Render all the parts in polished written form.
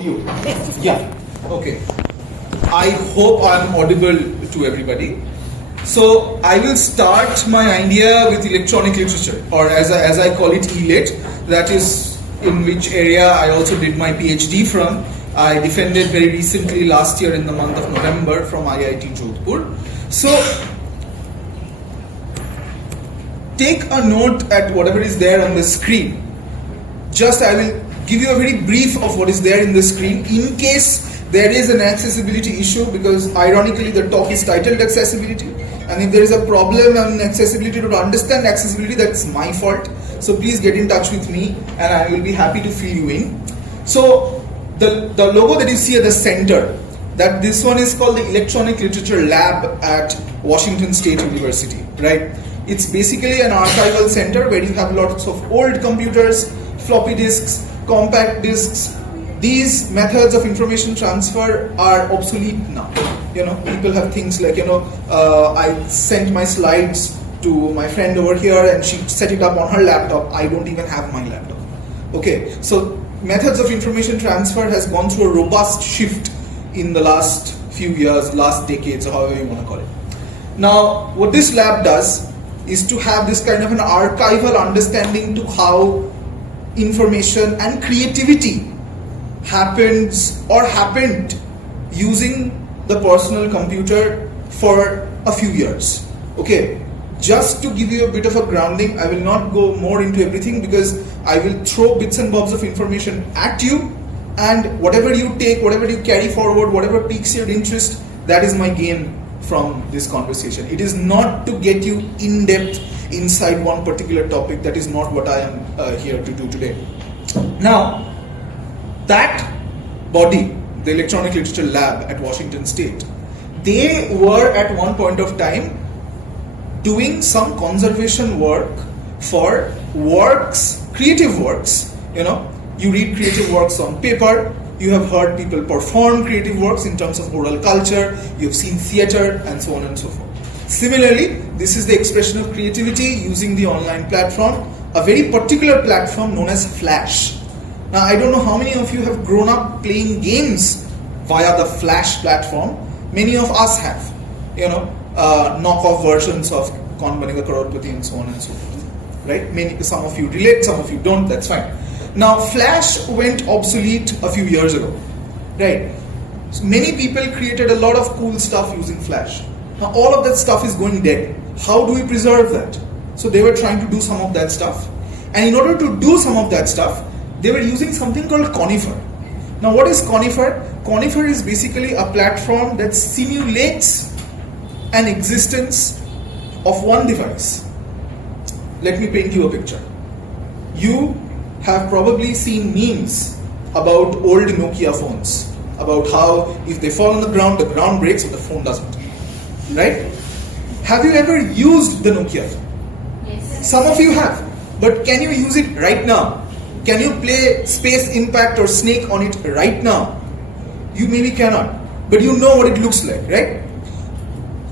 You? Yeah. Okay. I hope I'm audible to everybody. So I will start my idea with electronic literature, or as I call it, ELIT. That is in which area I also did my PhD from. I defended very recently last year in the month of November from IIT Jadavpur. So take a note at whatever is there on the screen. Just I will give you a very brief of what is there in the screen in case there is an accessibility issue, because ironically the talk is titled accessibility, and if there is a problem on accessibility, to understand accessibility, that's my fault. So please get in touch with me and I will be happy to fill you in. So the logo that you see at the center, that this one is called the Electronic Literature Lab at Washington State University, right? It's basically an archival center where you have lots of old computers, floppy disks, compact disks. These methods of information transfer are obsolete now. People have things like, I sent my slides to my friend over here and she set it up on her laptop. I don't even have my laptop. Okay, so methods of information transfer has gone through a robust shift in the last few years, last decades, or however you want to call it. Now, what this lab does is to have this kind of an archival understanding to how information and creativity happens or happened using the personal computer for a few years. Okay, just to give you a bit of a grounding, I will not go more into everything because I will throw bits and bobs of information at you, and whatever you take, whatever you carry forward, whatever piques your interest, that is my gain from this conversation. It is not to get you in depth inside one particular topic. That is not what I am here to do today. Now, that body, the Electronic Literature Lab at Washington State, they were at one point of time doing some conservation work for works, creative works. You read creative works on paper, you have heard people perform creative works in terms of oral culture, you have seen theater, and so on and so forth. Similarly, this is the expression of creativity using the online platform, a very particular platform known as Flash. Now, I don't know how many of you have grown up playing games via the Flash platform. Many of us have, knockoff versions of Kaun Banega Crorepati and so on and so forth, right? Some of you relate, some of you don't, that's fine. Now, Flash went obsolete a few years ago, right? So many people created a lot of cool stuff using Flash. Now, all of that stuff is going dead. How do we preserve that? So they were trying to do some of that stuff. And in order to do some of that stuff, they were using something called Conifer. Now, what is Conifer? Conifer is basically a platform that simulates an existence of one device. Let me paint you a picture. You have probably seen memes about old Nokia phones, about how if they fall on the ground breaks, but the phone doesn't. Right? Have you ever used the Nokia phone? Yes. Some of you have. But can you use it right now? Can you play Space Impact or Snake on it right now? You maybe cannot, but you know what it looks like, right?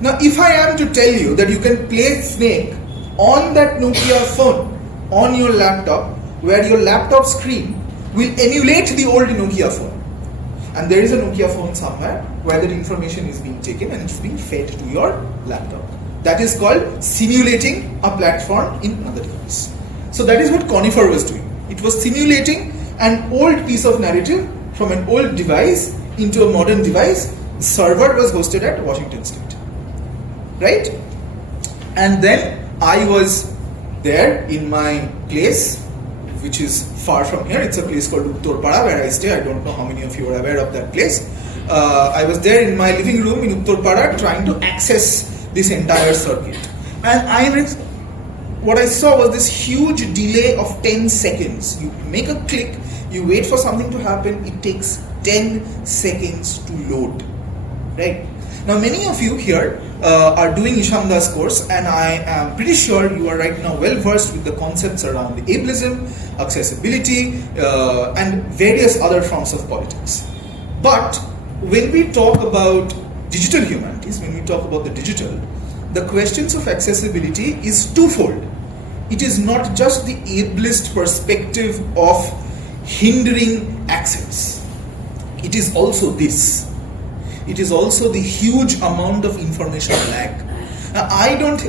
Now, if I am to tell you that you can play Snake on that Nokia phone, on your laptop, where your laptop screen will emulate the old Nokia phone, and there is a Nokia phone somewhere where that information is being taken and it's being fed to your laptop. That is called simulating a platform in another device. So that is what Conifer was doing. It was simulating an old piece of narrative from an old device into a modern device. The server was hosted at Washington State, right? And then I was there in my place, which is far from here. It's a place called Uttarpada where I stay. I don't know how many of you are aware of that place. I was there in my living room in Uttarpada trying to access this entire circuit. And what I saw was this huge delay of 10 seconds. You make a click, you wait for something to happen, it takes 10 seconds to load, right? Now, many of you here are doing Ishamda's course, and I am pretty sure you are right now well versed with the concepts around the ableism, accessibility, and various other forms of politics. But when we talk about digital humanities, when we talk about the digital, the questions of accessibility is twofold. It is not just the ableist perspective of hindering access. it is also this. It is also the huge amount of information lag. Now, I don't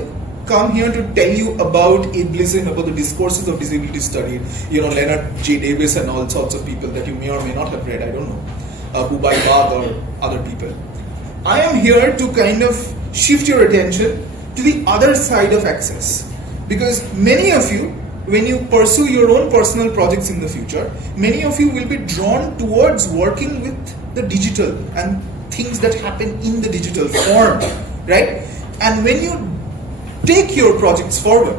come here to tell you about ableism, about the discourses of disability study, Leonard J. Davis and all sorts of people that you may or may not have read, I don't know, Bubai Bagh or other people. I am here to kind of shift your attention to the other side of access. Because many of you, when you pursue your own personal projects in the future, many of you will be drawn towards working with the digital and things that happen in the digital form, right? And when you take your projects forward,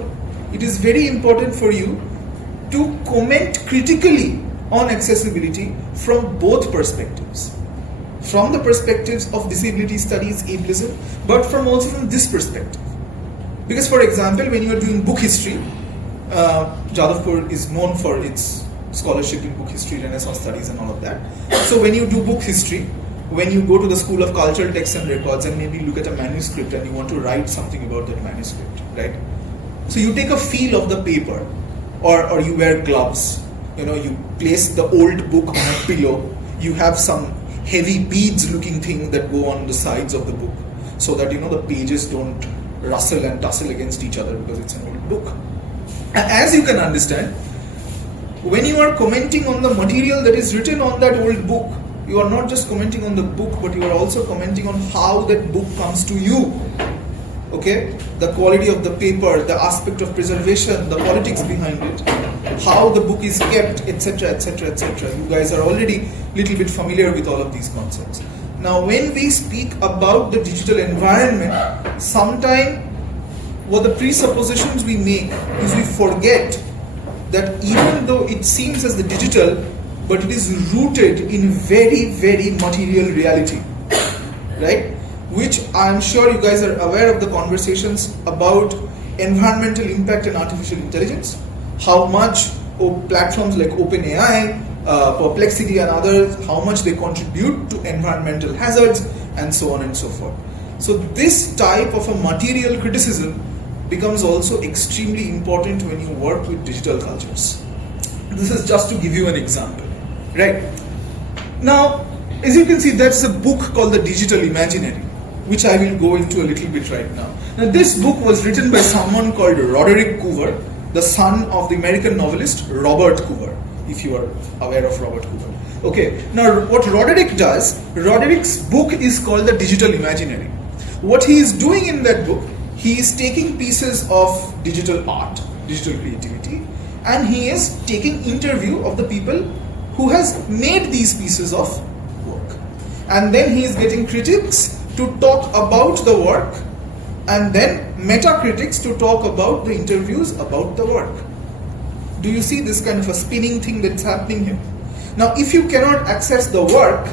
it is very important for you to comment critically on accessibility from both perspectives. From the perspectives of disability studies, ableism, but also from this perspective. Because for example, when you are doing book history, Jadavpur is known for its scholarship in book history, Renaissance studies and all of that. So when you do book history, when you go to the School of Cultural Texts and Records and maybe look at a manuscript and you want to write something about that manuscript, right? So you take a feel of the paper, or you wear gloves, you place the old book on a pillow, you have some heavy beads looking thing that go on the sides of the book so that the pages don't rustle and tussle against each other because it's an old book. And as you can understand, when you are commenting on the material that is written on that old book, you are not just commenting on the book, but you are also commenting on how that book comes to you. Okay? The quality of the paper, the aspect of preservation, the politics behind it, how the book is kept, etc., etc., etc. You guys are already a little bit familiar with all of these concepts. Now, when we speak about the digital environment, sometimes what the presuppositions we make is we forget that even though it seems as the digital, but it is rooted in very, very material reality, right? Which I'm sure you guys are aware of the conversations about environmental impact and artificial intelligence, how much platforms like OpenAI, Perplexity and others, how much they contribute to environmental hazards and so on and so forth. So this type of a material criticism becomes also extremely important when you work with digital cultures. This is just to give you an example, right? Now, as you can see, that's a book called The Digital Imaginary, which I will go into a little bit right now. Now, this book was written by someone called Roderick Coover, the son of the American novelist Robert Coover, if you are aware of Robert Coover. Okay, now what Roderick does, Roderick's book is called The Digital Imaginary. What he is doing in that book, he is taking pieces of digital art, digital creativity, and he is taking interview of the people who has made these pieces of work. And then he is getting critics to talk about the work, and then meta-critics to talk about the interviews about the work. Do you see this kind of a spinning thing that's happening here? Now, if you cannot access the work,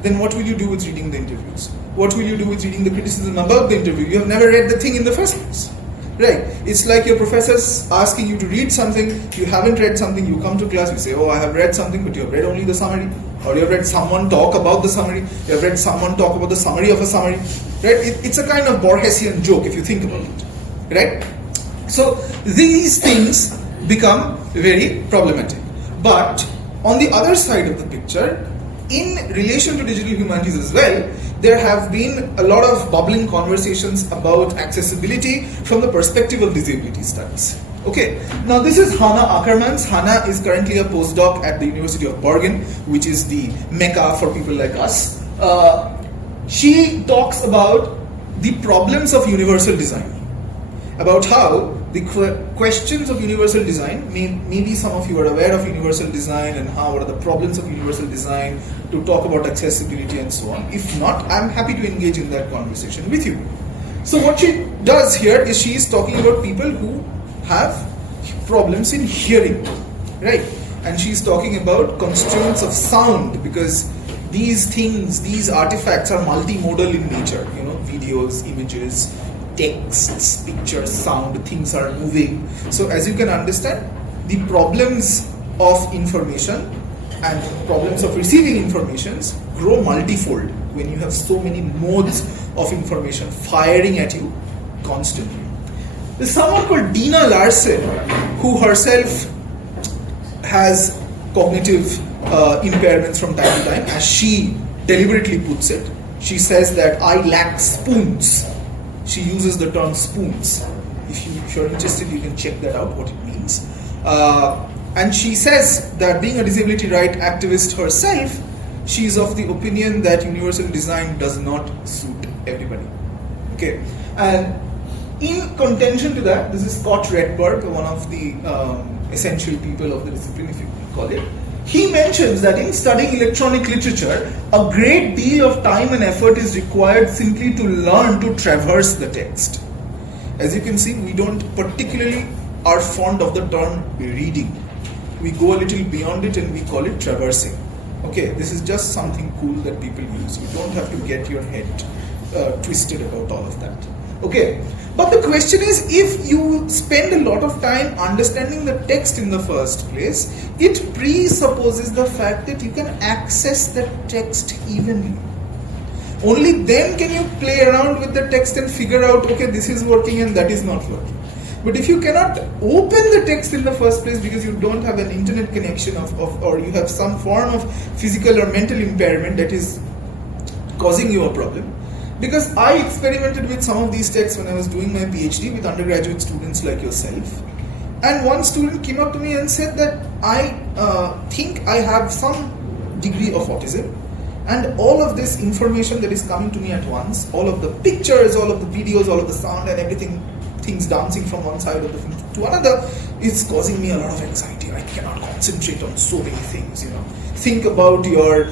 then what will you do with reading the interviews? What will you do with reading the criticism about the interview? You have never read the thing in the first place, right? It's like your professors asking you to read something, you haven't read something, you come to class, you say, oh, I have read something, but you have read only the summary. Or you have read someone talk about the summary, you have read someone talk about the summary of a summary, right? It's a kind of Borgesian joke if you think about it, right? So these things become very problematic. But on the other side of the picture, in relation to digital humanities as well, there have been a lot of bubbling conversations about accessibility from the perspective of disability studies. Okay, now this is Hannah Ackermans. Hannah is currently a postdoc at the University of Bergen, which is the mecca for people like us. She talks about the problems of universal design, about how the questions of universal design, maybe some of you are aware of universal design and how are the problems of universal design, to talk about accessibility and so on. If not, I'm happy to engage in that conversation with you. So what she does here is she is talking about people who have problems in hearing, right? And she's talking about constraints of sound, because these things, these artifacts are multimodal in nature, videos, images, texts, pictures, sound, things are moving. So as you can understand, the problems of information and problems of receiving informations grow multifold when you have so many modes of information firing at you constantly. There's someone called Dina Larsen who herself has cognitive impairments from time to time, as she deliberately puts it. She says that I lack spoons. She uses the term spoons. If you're interested, you can check that out, what it means. And she says that being a disability right activist herself, she is of the opinion that universal design does not suit everybody. Okay, and in contention to that, this is Scott Redberg, one of the essential people of the discipline, if you call it. He mentions that in studying electronic literature, a great deal of time and effort is required simply to learn to traverse the text. As you can see, we don't particularly are fond of the term reading. We go a little beyond it and we call it traversing. Okay, this is just something cool that people use. You don't have to get your head twisted about all of that. Okay, but the question is, if you spend a lot of time understanding the text in the first place, it presupposes the fact that you can access the text evenly. Only then can you play around with the text and figure out, okay, this is working and that is not working. But if you cannot open the text in the first place because you don't have an internet connection or you have some form of physical or mental impairment that is causing you a problem. Because I experimented with some of these texts when I was doing my PhD with undergraduate students like yourself. And one student came up to me and said that I think I have some degree of autism. And all of this information that is coming to me at once, all of the pictures, all of the videos, all of the sound and everything, things dancing from one side of the film to another, is causing me a lot of anxiety. I cannot concentrate on so many things, you know. Think about your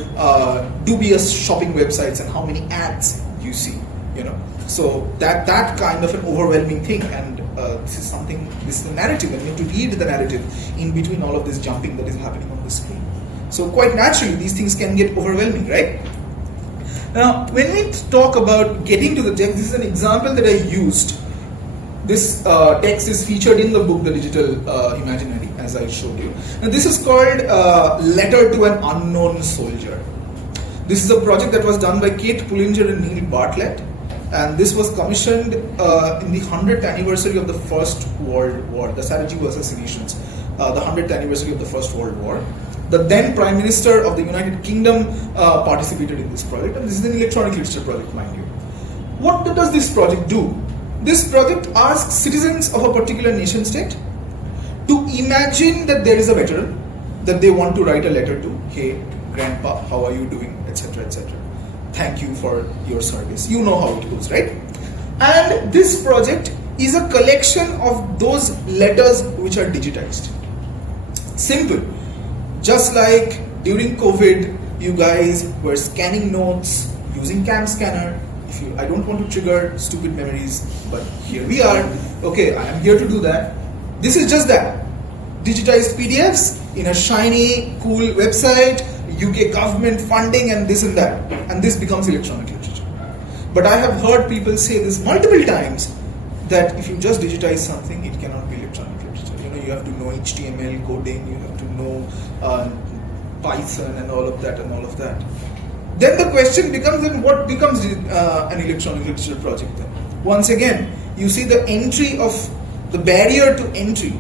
dubious shopping websites and how many ads you see, you know. So that kind of an overwhelming thing, and this is the narrative. I need to read the narrative in between all of this jumping that is happening on the screen. So quite naturally, these things can get overwhelming, right? Now, when we talk about getting to the text, this is an example that I used. This text is featured in the book, The Digital Imaginary, as I showed you. Now, this is called Letter to an Unknown Soldier. This is a project that was done by Kate Pullinger and Neil Bartlett, and this was commissioned in the 100th anniversary of the First World War, the Sarajevo assassinations, the 100th anniversary of the First World War. The then Prime Minister of the United Kingdom participated in this project, and this is an electronic literature project, mind you. What does this project do? This project asks citizens of a particular nation state to imagine that there is a veteran that they want to write a letter to. Hey, Grandpa, how are you doing? Etc. etc. Thank you for your service. You know how it goes, right? And this project is a collection of those letters which are digitized. Simple. Just like during COVID, you guys were scanning notes using cam scanner. I don't want to trigger stupid memories, but here we are. Okay, I am here to do that. This is just that. Digitized PDFs in a shiny, cool website, UK government funding and this and that. And this becomes electronic literature. But I have heard people say this multiple times, that if you just digitize something, it cannot be electronic literature. You know, you have to know HTML coding, you have to know Python and all of that and all of that. Then the question becomes, then what becomes an electronic literature project then? Once again, you see the barrier to entry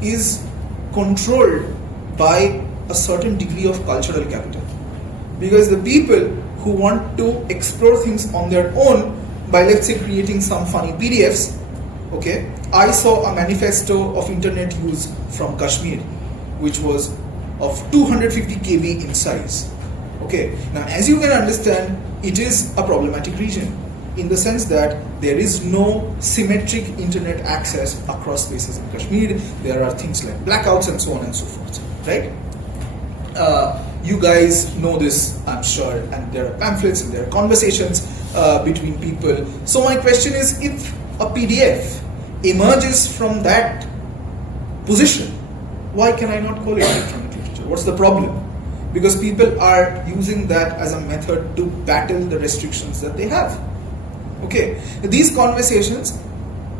is controlled by a certain degree of cultural capital. Because the people who want to explore things on their own by, let's say, creating some funny PDFs, okay, I saw a manifesto of internet use from Kashmir, which was of 250 KB in size. Okay, now as you can understand, it is a problematic region in the sense that there is no symmetric internet access across spaces in Kashmir. There are things like blackouts and so on and so forth, right? You guys know this, I'm sure, and there are pamphlets and there are conversations between people. So my question is, if a PDF emerges from that position, why can I not call it electronic literature? What's the problem? Because people are using that as a method to battle the restrictions that they have. Okay, these conversations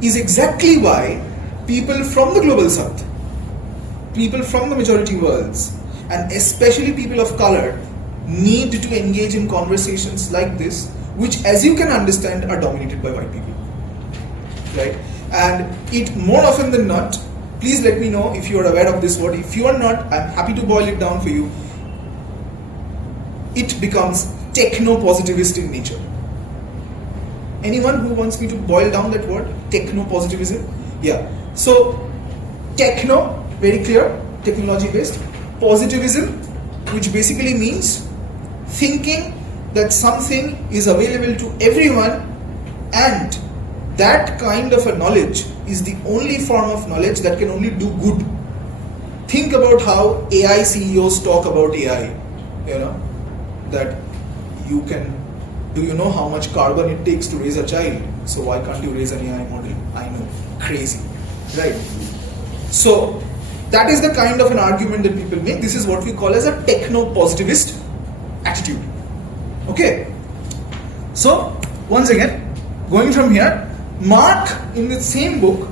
is exactly why people from the global south, people from the majority worlds, and especially people of color need to engage in conversations like this, which, as you can understand, are dominated by white people, right? And it more often than not, please let me know if you are aware of this word. If you are not, I'm happy to boil it down for you. it becomes techno-positivist in nature. Anyone who wants me to boil down that word, techno-positivism? Yeah. So, techno, very clear, technology-based. Positivism, which basically means thinking that something is available to everyone, and that kind of a knowledge is the only form of knowledge that can only do good. Think about how AI CEOs talk about AI, that you can, do you know how much carbon it takes to raise a child? So why can't you raise an AI model? I know, crazy, right? So that is the kind of an argument that people make. This is what we call as a techno-positivist attitude. Okay. So once again, going from here, Mark in the same book,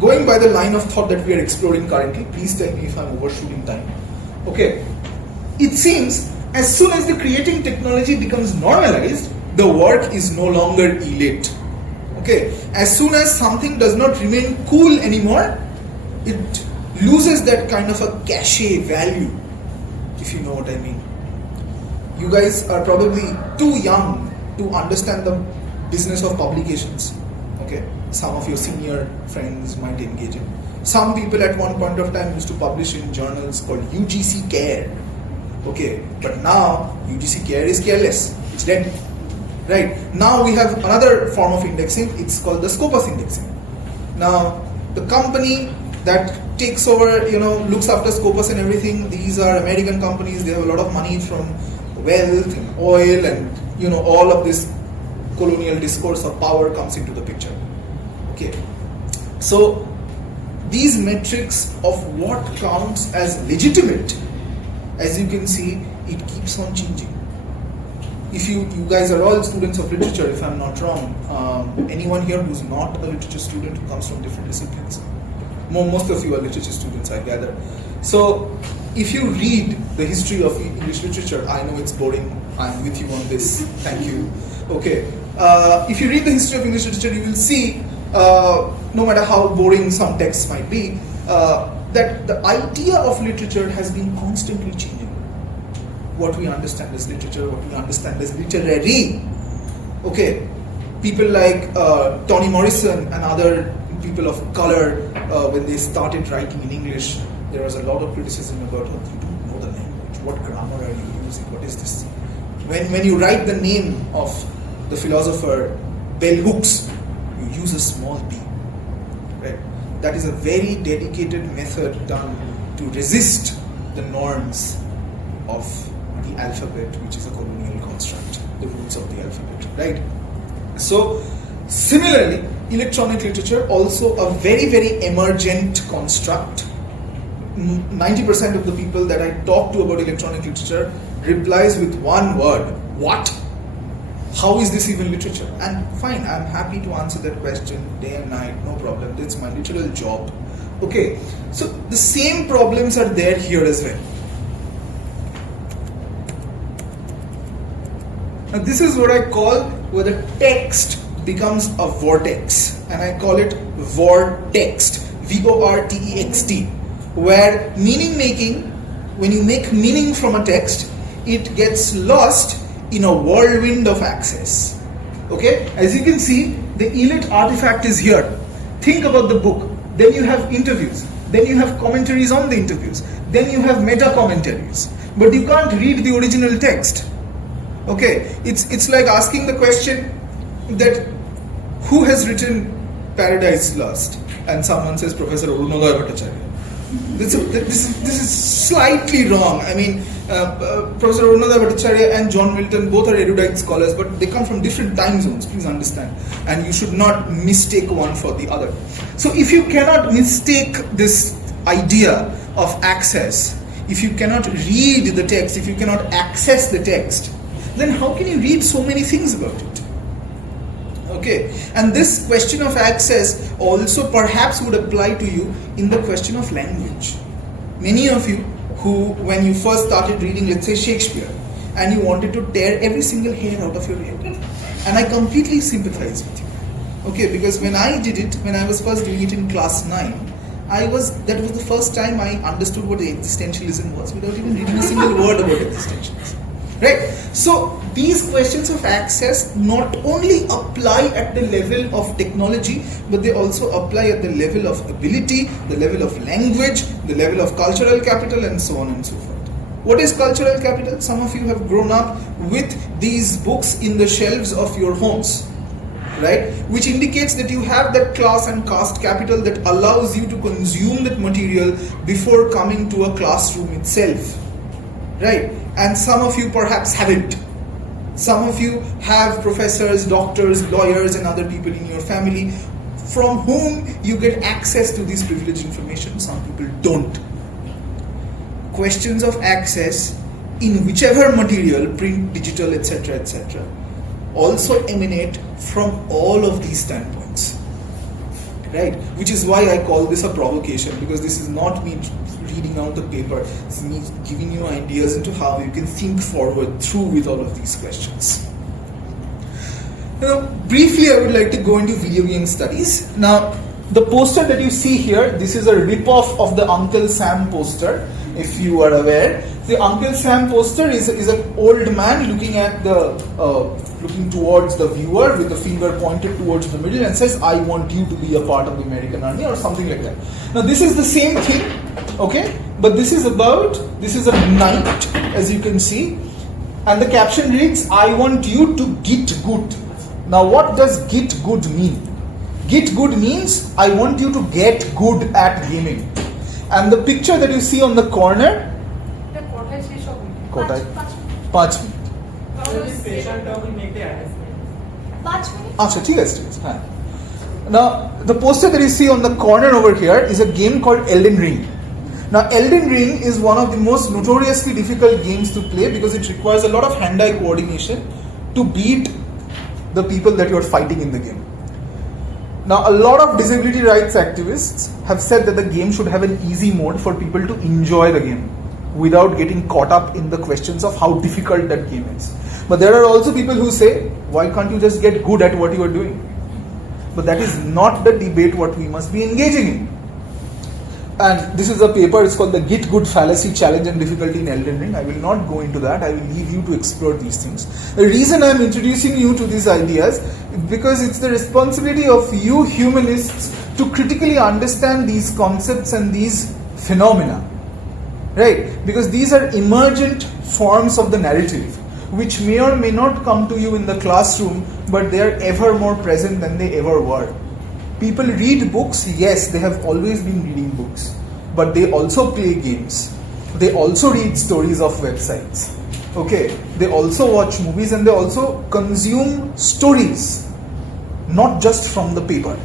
going by the line of thought that we are exploring currently, please tell me if I'm overshooting time. Okay. It seems as soon as the creating technology becomes normalized, the work is no longer elite. Okay. As soon as something does not remain cool anymore, it loses that kind of a cachet value, if you know what I mean. You guys are probably too young to understand the business of publications. Okay, some of your senior friends might engage in. Some people at one point of time used to publish in journals called UGC Care. Okay, but now UGC Care is careless. It's dead. Right, now we have another form of indexing. It's called the Scopus indexing. Now, the company that takes over, looks after Scopus and everything, these are American companies. They have a lot of money from wealth and oil, and all of this colonial discourse of power comes into the picture. Okay, so these metrics of what counts as legitimate, as you can see, it keeps on changing. If you guys are all students of literature, if I'm not wrong, anyone here who's not a literature student who comes from different disciplines? Most of you are literature students, I gather. So if you read the history of English literature, I know it's boring, I'm with you on this, thank you. Okay, if you read the history of English literature, you will see, no matter how boring some texts might be, that the idea of literature has been constantly changing. What we understand as literature, what we understand as literary. Okay, people like Toni Morrison and other people of color, when they started writing in English, there was a lot of criticism about, you don't know the language, what grammar are you using, what is this? When you write the name of the philosopher Bell Hooks, you use a small b, right? That is a very dedicated method done to resist the norms of the alphabet, which is a colonial construct, the roots of the alphabet, right? So, similarly, electronic literature, also a very, very emergent construct. 90% of the people that I talk to about electronic literature replies with one word, what? How is this even literature? And fine, I'm happy to answer that question day and night, no problem, that's my literal job. Okay, so the same problems are there here as well. Now this is what I call where the text becomes a vortex, and I call it vortext, V-O-R-T-E-X-T, where meaning making, when you make meaning from a text, it gets lost in a whirlwind of access. Okay, as you can see, the elite artifact is here. Think about the book, then you have interviews, then you have commentaries on the interviews, then you have meta-commentaries, but you can't read the original text. Okay, it's like asking the question that who has written Paradise Lost, and someone says Professor Arunodaya Bhattacharya. This is slightly wrong. I mean, Professor Arunodaya Bhattacharya and John Milton both are erudite scholars, but they come from different time zones, please understand. And you should not mistake one for the other. So if you cannot mistake this idea of access, if you cannot read the text, if you cannot access the text, then how can you read so many things about it? Okay, and this question of access also perhaps would apply to you in the question of language. Many of you who, when you first started reading, let's say Shakespeare, and you wanted to tear every single hair out of your head, and I completely sympathize with you. Okay, because when I did it, when I was first doing it in class 9, that was the first time I understood what existentialism was without even reading a single word about existentialism. right? So these questions of access not only apply at the level of technology, but they also apply at the level of ability, the level of language, the level of cultural capital, and so on and so forth. What is cultural capital? Some of you have grown up with these books in the shelves of your homes, right? Which indicates that you have that class and caste capital that allows you to consume that material before coming to a classroom itself, right? And some of you perhaps haven't. Some of you have professors, doctors, lawyers, and other people in your family from whom you get access to this privileged information. Some people don't. Questions of access in whichever material, print, digital, etc., also emanate from all of these standpoints, right? Which is why I call this a provocation, because this is not me reading out the paper, it's me giving you ideas into how you can think forward through with all of these questions. Now, briefly I would like to go into video game studies. Now, the poster that you see here, this is a rip-off of the Uncle Sam poster, if you are aware. The Uncle Sam poster is an old man looking at the looking towards the viewer with the finger pointed towards the middle and says, "I want you to be a part of the American army," or something like that. Now this is the same thing, okay? But this is a knight, as you can see, and the caption reads, "I want you to Git Good." Now what does Git Good mean? Git Good means I want you to get good at gaming. And the picture that you see on the corner, Now the poster that you see on the corner over here is a game called Elden Ring. Now Elden Ring is one of the most notoriously difficult games to play because it requires a lot of hand-eye coordination to beat the people that you are fighting in the game. Now, a lot of disability rights activists have said that the game should have an easy mode for people to enjoy the game without getting caught up in the questions of how difficult that game is. But there are also people who say, why can't you just get good at what you are doing? But that is not the debate what we must be engaging in. And this is a paper, it's called the Git Good Fallacy, Challenge and Difficulty in Elden Ring. I will not go into that, I will leave you to explore these things. The reason I am introducing you to these ideas is because it's the responsibility of you humanists to critically understand these concepts and these phenomena, right? Because these are emergent forms of the narrative, which may or may not come to you in the classroom, but they are ever more present than they ever were. People read books, yes, they have always been reading books, but they also play games. They also read stories of websites. Okay, they also watch movies and they also consume stories, not just from the paper,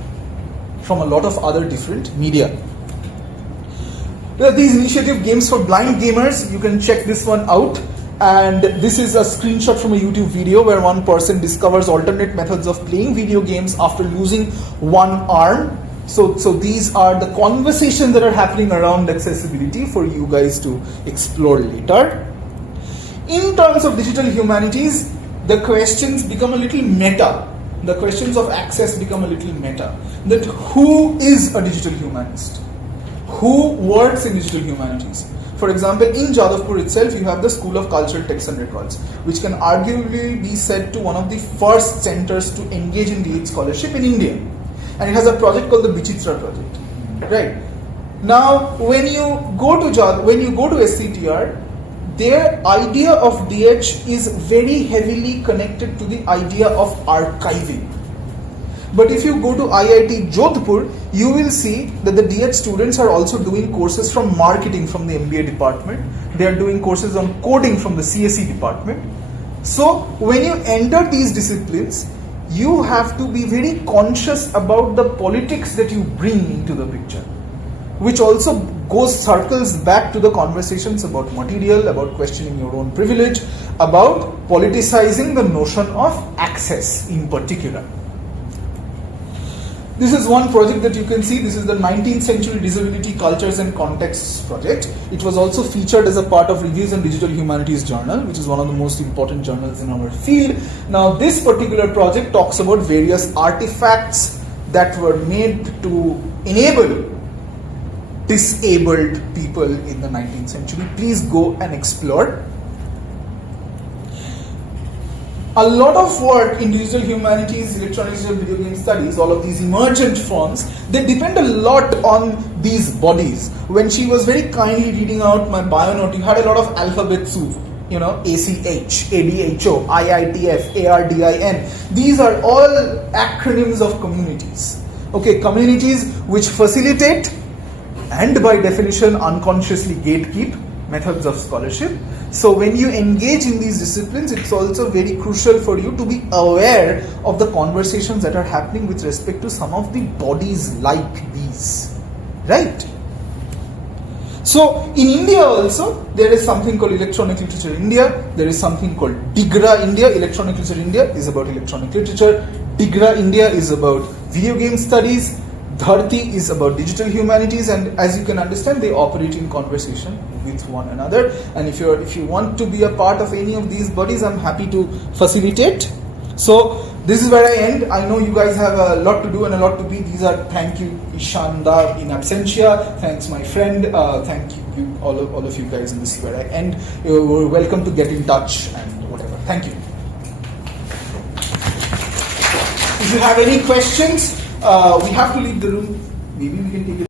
from a lot of other different media. There are these initiative games for blind gamers. You can check this one out. And this is a screenshot from a YouTube video where one person discovers alternate methods of playing video games after losing one arm. So these are the conversations that are happening around accessibility for you guys to explore later. In terms of digital humanities, the questions become a little meta. The questions of access become a little meta. That who is a digital humanist? Who works in digital humanities? For example, in Jadavpur itself, you have the School of Cultural Texts and Records, which can arguably be said to one of the first centers to engage in DH scholarship in India. And it has a project called the Vichitra project. Right. Now, when you go to SCTR, their idea of DH is very heavily connected to the idea of archiving. But if you go to IIT Jodhpur, you will see that the DH students are also doing courses from marketing from the MBA department. They are doing courses on coding from the CSE department. So when you enter these disciplines, you have to be very conscious about the politics that you bring into the picture, which also circles back to the conversations about material, about questioning your own privilege, about politicizing the notion of access in particular. This is one project that you can see. This is the 19th Century Disability Cultures and Contexts project. It was also featured as a part of Reviews and Digital Humanities Journal, which is one of the most important journals in our field. Now, this particular project talks about various artifacts that were made to enable disabled people in the 19th century. Please go and explore. a lot of work in digital humanities, electronic digital video game studies, all of these emergent forms, they depend a lot on these bodies. When she was very kindly reading out my bio note, you had a lot of alphabet soup. You know, ACH, ADHO, IITF, ARDIN. These are all acronyms of communities. Okay, communities which facilitate and by definition unconsciously gatekeep methods of scholarship. So when you engage in these disciplines, it's also very crucial for you to be aware of the conversations that are happening with respect to some of the bodies like these, right? So in India also, there is something called Electronic Literature India, there is something called DIGRA India. Electronic Literature India is about electronic literature, DIGRA India is about video game studies, Dharti is about digital humanities, and as you can understand, they operate in conversation with one another. And if you want to be a part of any of these bodies, I'm happy to facilitate. So this is where I end. I know you guys have a lot to do and a lot to be. These are thank you Ishanda in absentia. Thanks my friend. Thank you all of you guys. And this is where I end. You're welcome to get in touch and whatever. Thank you. If you have any questions, we have to leave the room. Maybe we can take it.